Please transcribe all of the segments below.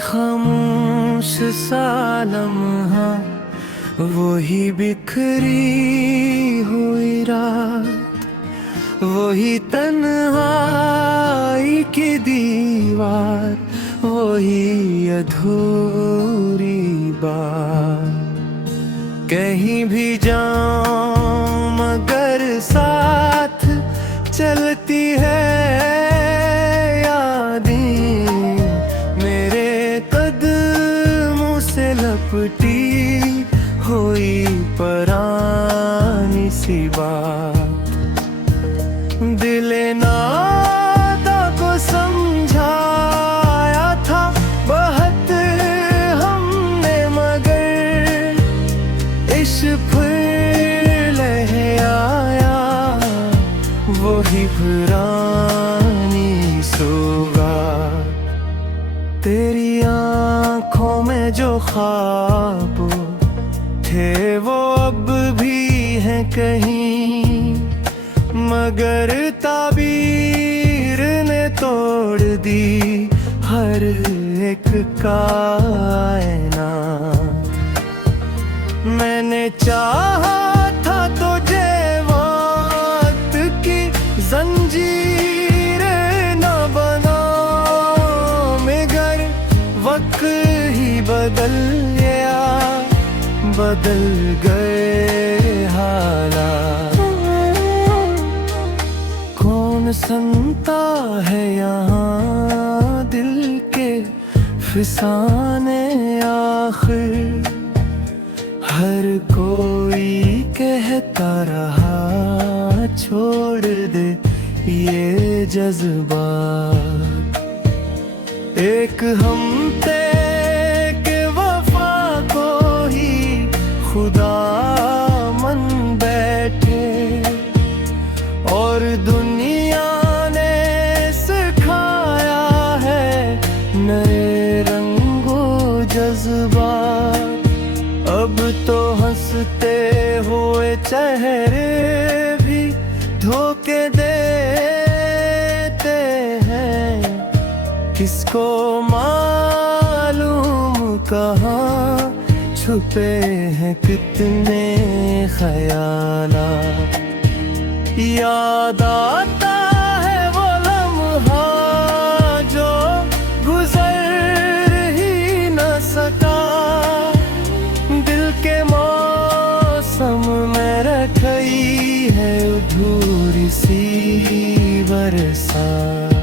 खामोश सा लम्हा, वही बिखरी हुई रात, वही तन्हाई की दीवार, वही अधूरी बात। कहीं भी जाऊं मगर साथ चलती है यादें, मेरे कदमों से लपटी हुई पुरानी सी बात। दिले नादा को समझाया था बहुत हमने, मगर इश्क फिर लहे आया, वही पुरानी सौगात। तेरी आँखों में जो ख्वाब थे वो अब भी हैं कहीं, मगर ताबीर ने तोड़ दी हर एक कायनात। मैंने चाहा था तुझे वक्त की जंजीर न बनाऊं, मगर वक्त ही बदल गया, बदल गए हालात। कौन सुनता है यहाँ दिल के फिसाने आखिर, हर कोई कहता रहा छोड़ दे ये जज्बात। एक हम थे कि वफा को ही खुदा मन बैठे, और दुनिया ने सिखाया है नए रंगो जज्बात। अब तो हंसते हुए चेहरे भी धोखे देते हैं, किसको मालूम कहाँ छुपे हैं कितने ख्यालात। याद आता है वो लम्हा जो गुजर ही न सका, दिल के मौसम में रखी है अधूरी सी बरसात।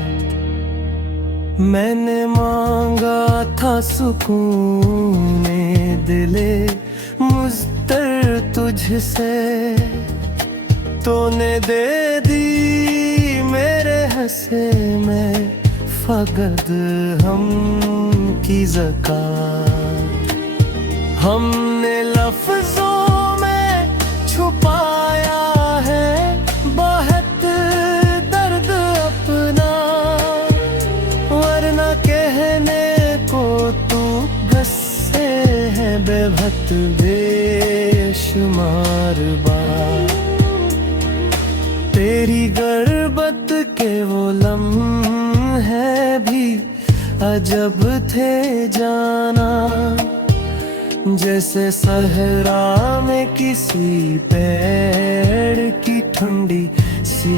मैंने मांगा था सुकून दिले मुज़्तर तुझसे, तूने दे दी मेरे हंसे में फकत हम की ज़कात। हमने लफ्ज़ों में छुपाया है बहुत दर्द अपना, वरना कहने को तू गुस्से है बेभत बेशुमार बार। तेरी गुर्बत के वो लम्हे भी अजब थे जाना, जैसे सहरा में किसी पेड़ की ठंडी सी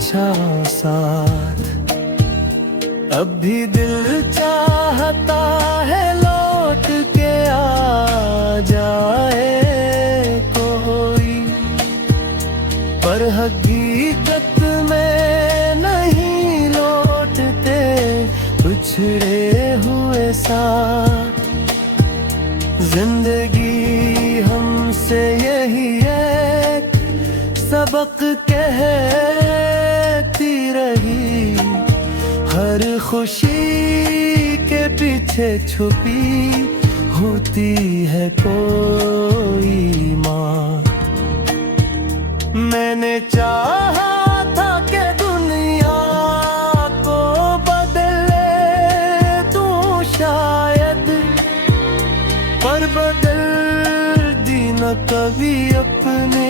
छाँव साथ। अब भी दिल चाहता है लौट के आ जाए कोई, पर हकीकत में नहीं लौटते बिछड़े हुए साथ। जिंदगी हमसे यही एक सबक कहती रही, हर खुशी के पीछे छुपी होती है कोई मौत। मैंने चाहा था कि दुनिया को बदले तू शायद, पर बदल दी न कभी अपने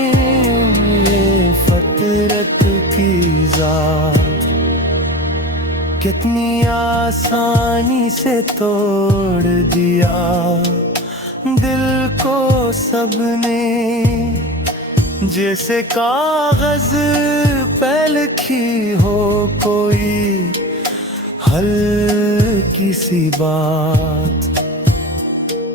ये फितरत की जात। कितनी आसानी से तोड़ दिया दिल को सबने, जैसे कागज पे लिखी हो कोई हल्की सी बात।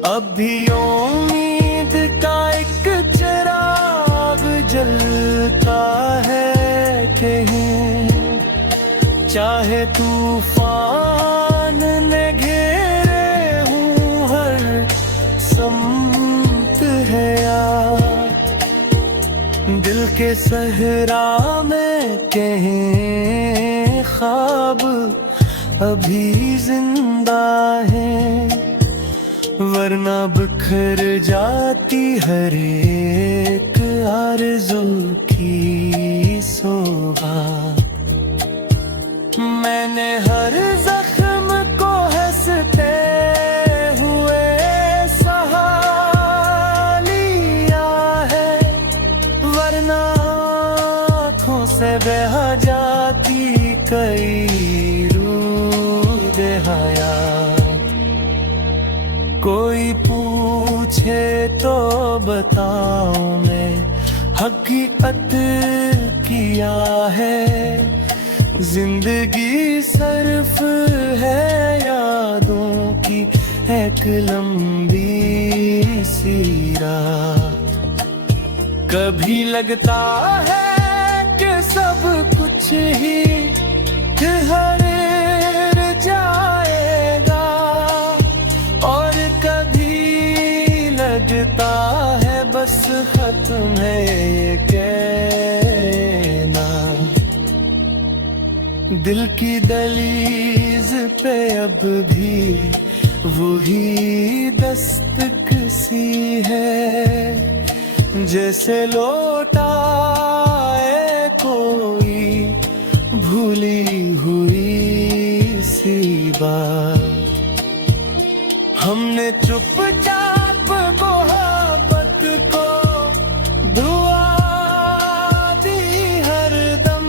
अब भी उम्मीद का एक चिराग जलता है कहीं, चाहे तूफान ने घेरे हूँ हर समत है यार। दिल के सहरा में कहीं ख्वाब अभी जिंदा है, वरना बिखर जाती हर एक आरज़ू की सौगात। मैंने हर जख्म को हंसते हुए सहा लिया है, वरना आँखों से बह जाती कई रूह हयात। कोई पूछे तो बताऊं मैं हकीकत किया है, जिंदगी सिर्फ है यादों की एक लंबी सी रात। कभी लगता है कि सब कुछ ही ठहर जाएगा, और कभी लगता है बस खत्म है ये कहना। दिल की दहलीज पे अब भी वही दस्तक सी है, जैसे लौटा है कोई भूली हुई सी बात। हमने चुपचाप मोहब्बत को दुआ दी हरदम,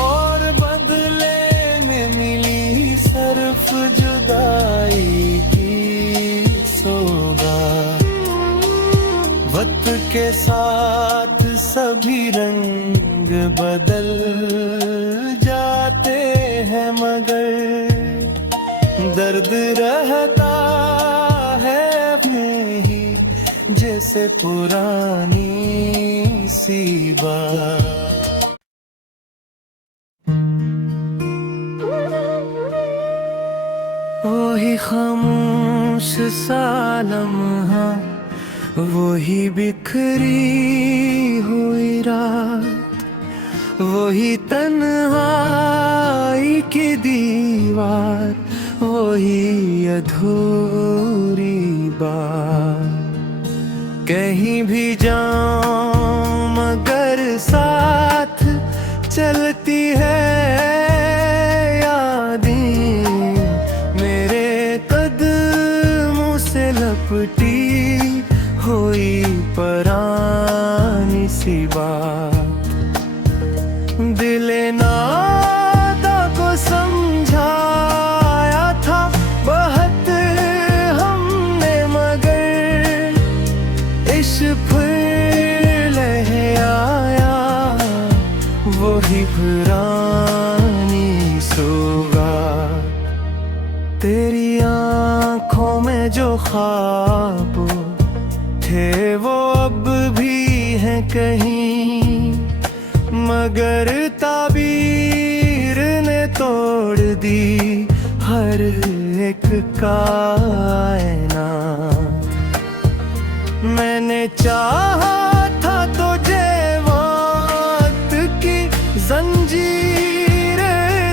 और बदले में मिली सिर्फ जुदाई की सौगात। वक्त के साथ सभी रंग बदल जाते हैं, मगर दर्द रहता है में ही जैसे पुरानी सी बात। वही खामोश सा लम्हा, वही बिखरी हुई रात, वही तन्हाई की दीवार, वही अधूरी बात। कहीं भी जाऊं मगर साथ चलती है यादें, मेरे कदमों से लपटी हुई पुरानी सी बात। दिले नादा को समझाया था बहुत हमने, मगर इश्क फिर लहे आया वही पुरानी सौगात। तेरी आँखों में जो ख्वाब थे वो अब भी हैं कहीं, मगर ताबीर ने तोड़ दी हर एक कायनात। मैंने चाहा था तुझे वक्त की जंजीर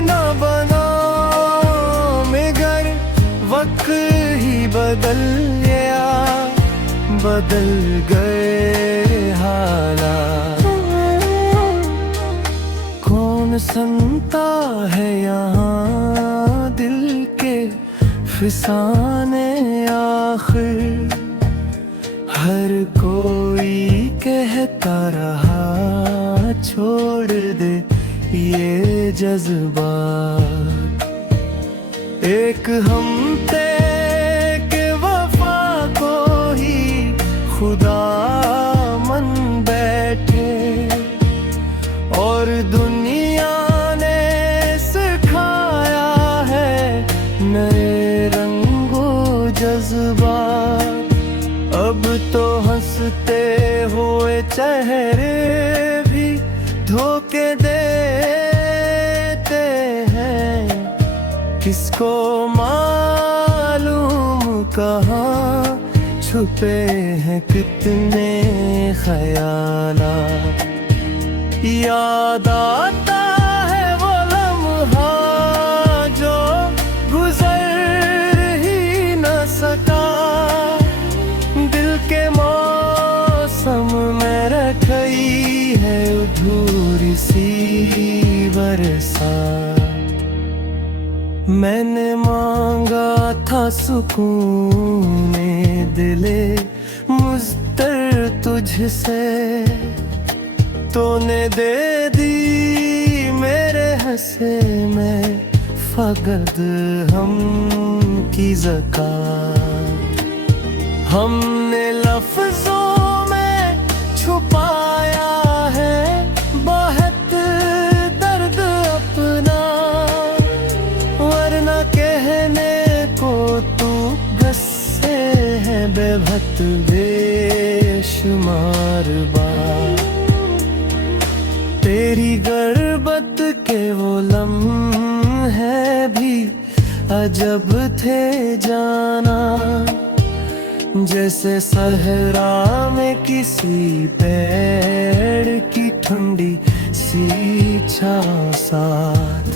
न बनाऊं, मगर वक्त ही बदल गया, बदल गए हालात। कौन सुनता है यहाँ दिल के फिसाने आखिर, हर कोई कहता रहा छोड़ दे ये जज्बा। एक हम थे कि वफा को ही खुदा मन बैठे, और दुनिया ने सिखाया है नए रंगो जज्बा। अब तो हंसते हुए चेहरे भी धोखे देते हैं, किसको मालूम कहाँ छुपे हैं कितने ख्यालात। याद आता है वो लम्हा जो गुजर ही न सका, दिल के मौसम में रखी है अधूरी सी बरसात। मैंने मांगा था सुकून दिले मुज़्तर तुझसे, तूने दे दी मेरे हंसे में फकद हम की ज़कात। हमने लफ्ज़ों में छुपाया है बहुत दर्द अपना, वरना कहने को तू गुस्से है बेभत बेशुमार बार। तेरी गुर्बत के वो लम्हे भी अजब थे जाना, जैसे सहरा में किसी पेड़ की ठंडी सी छाँव साथ।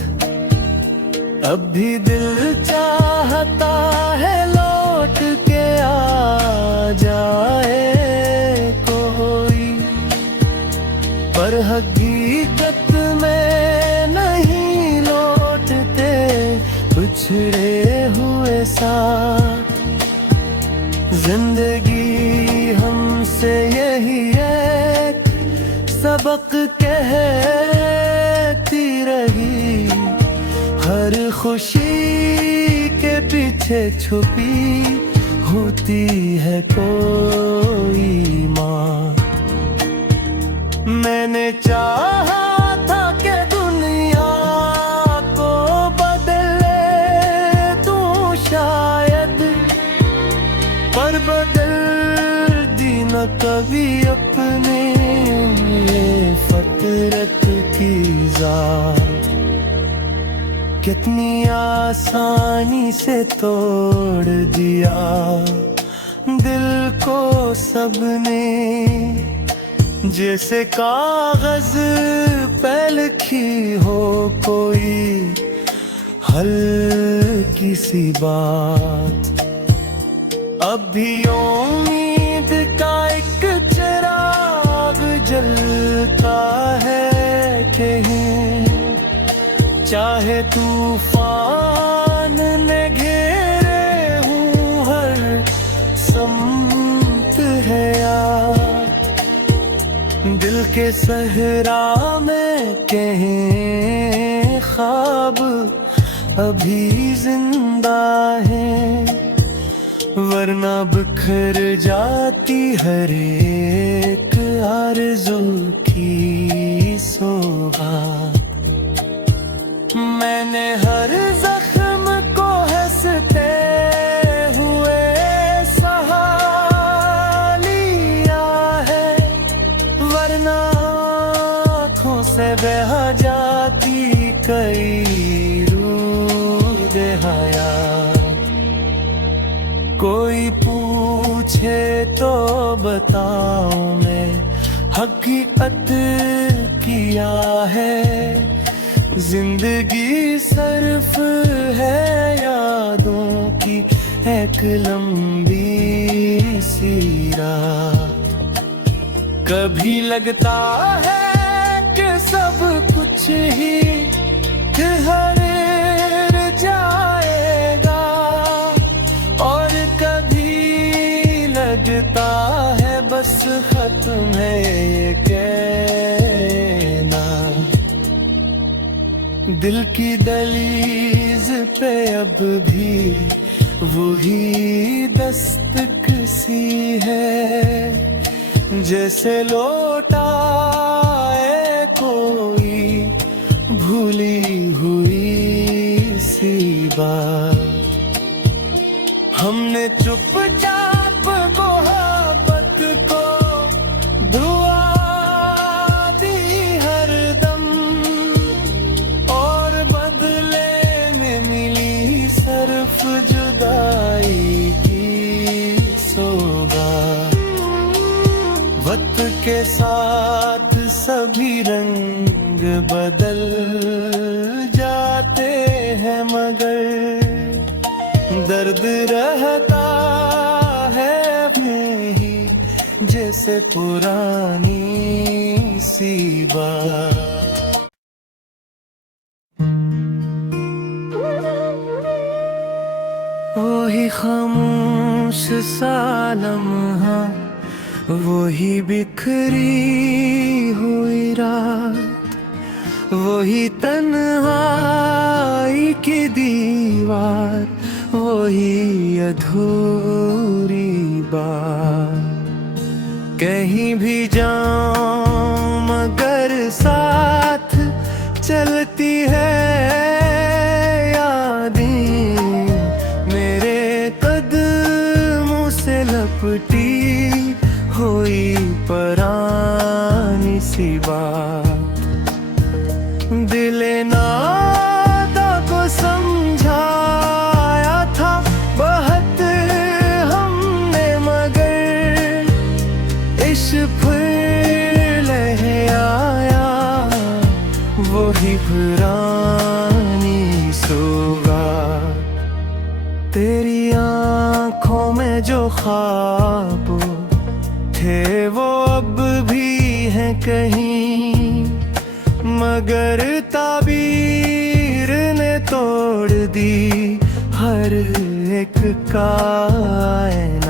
अब भी दिल चाहता है लौट के आ जाए कोई, पर हकीकत में नहीं लौटते बिछड़े हुए साथ। जिंदगी हमसे यही एक सबक कहती रही, हर खुशी के पीछे छुपी होती है कोई माँ। मैंने चाहा था कि दुनिया को बदले तू शायद, पर बदल दी न कभी अपने ये फितरत की ज़ात। कितनी आसानी से तोड़ दिया दिल को सबने, जैसे कागज पे लिखी हो कोई हल्की सी बात। अब भी उम्मीद का एक चिराग जलता है कहीं, चाहे तूफान ने घेरे हूँ हर सम्त है यार। दिल के सहरा में कहीं ख्वाब अभी जिंदा है, वरना बिखर जाती हर एक आरज़ू की सौगात। मैंने हर जख्म को हंसते हुए सहा लिया है, वरना आँखों से बह जाती कई रूह हयात। कोई पूछे तो बताऊं मैं हकीकत किया है, जिंदगी सिर्फ है यादों की एक लंबी सी रात। कभी लगता है कि सब कुछ ही ठहर जाएगा, और कभी लगता है बस खत्म है ये कहना। दिल की दहलीज पे अब भी वही दस्तक सी है, जैसे लौटा है कोई भूली हुई सी बात। हमने चुपचाप मोहब्बत को दुआ दी हरदम, और बदले में मिली सिर्फ जुदाई की सौगात। वक्त के साथ सभी रंग बदल जाते हैं, मगर दर्द रहता है वही जैसे पुरानी सी बात। वही खामोश सा लम्हा, वही बिखरी हुई रात, वही तन्हाई की दीवार, वही अधूरी बात। कहीं भी जाऊं मगर साथ चलती है यादें, मेरे कदमों से लपटी हुई पुरानी सी बात। दिले नादा को समझाया था बहुत हमने, मगर इश्क फिर लहे आया वही पुरानी सौगात। तेरी आंखों में जो ख्वाब थे वो अब भी हैं कहीं, मगर ताबीर ने तोड़ दी हर एक कायनात।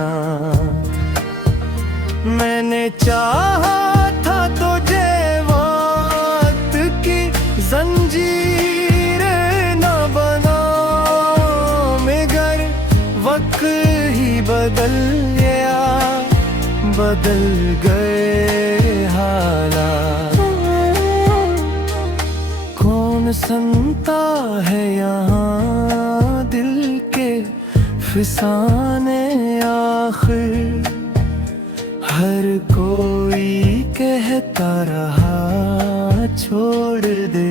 मैंने चाहा था तुझे वक्त की जंजीर न बनाऊं, मगर वक्त ही बदल गया, बदल गए हालात। कौन सुनता है यहाँ दिल के फिसाने आखिर, हर कोई कहता रहा छोड़ दे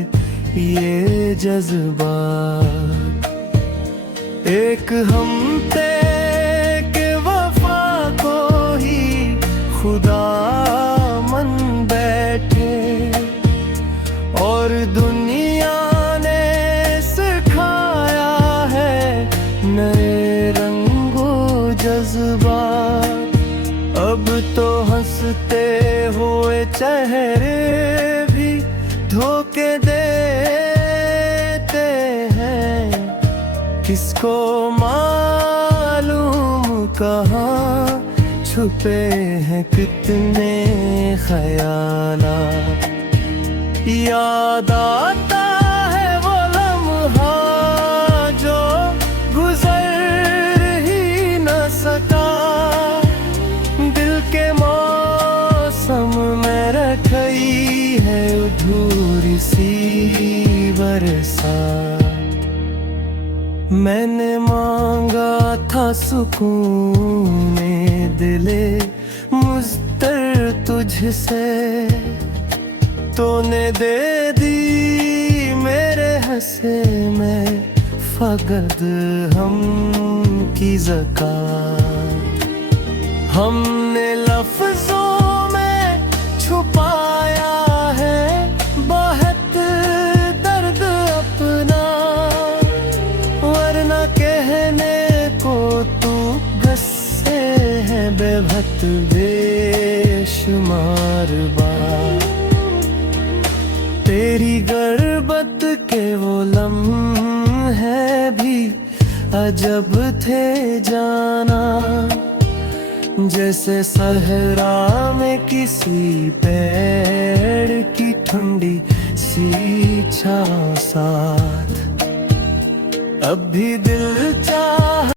ये जज्बात। एक हम थे कि वफा को ही खुदा मन बैठे, और दुनिया ने सिखाया है नए रंगों जज्बात। अब तो हंसते हुए चेहरे भी धोखे देते हैं, किसको मालूम कहाँ छुपे हैं कितने ख्यालात। याद आता है वो लम्हा जो गुजर ही न सका, दिल के मौसम में रखी है अधूरी सी बरसात। मैंने मांगा था सुकून दिले मुज़्तर तुझसे, तूने दे दी मेरे हंसे में फकत हम की ज़कात। हमने लफ्ज़ों में छुपाया है बहुत दर्द अपना, वरना कहने को तू गुस्से है बेभत बेशुमार बार। तेरी गुर्बत के वो लम्हे भी अजब थे जाना, जैसे सहरा में किसी पेड़ की ठंडी सी थी छाँव साथ, अब भी दिल चाह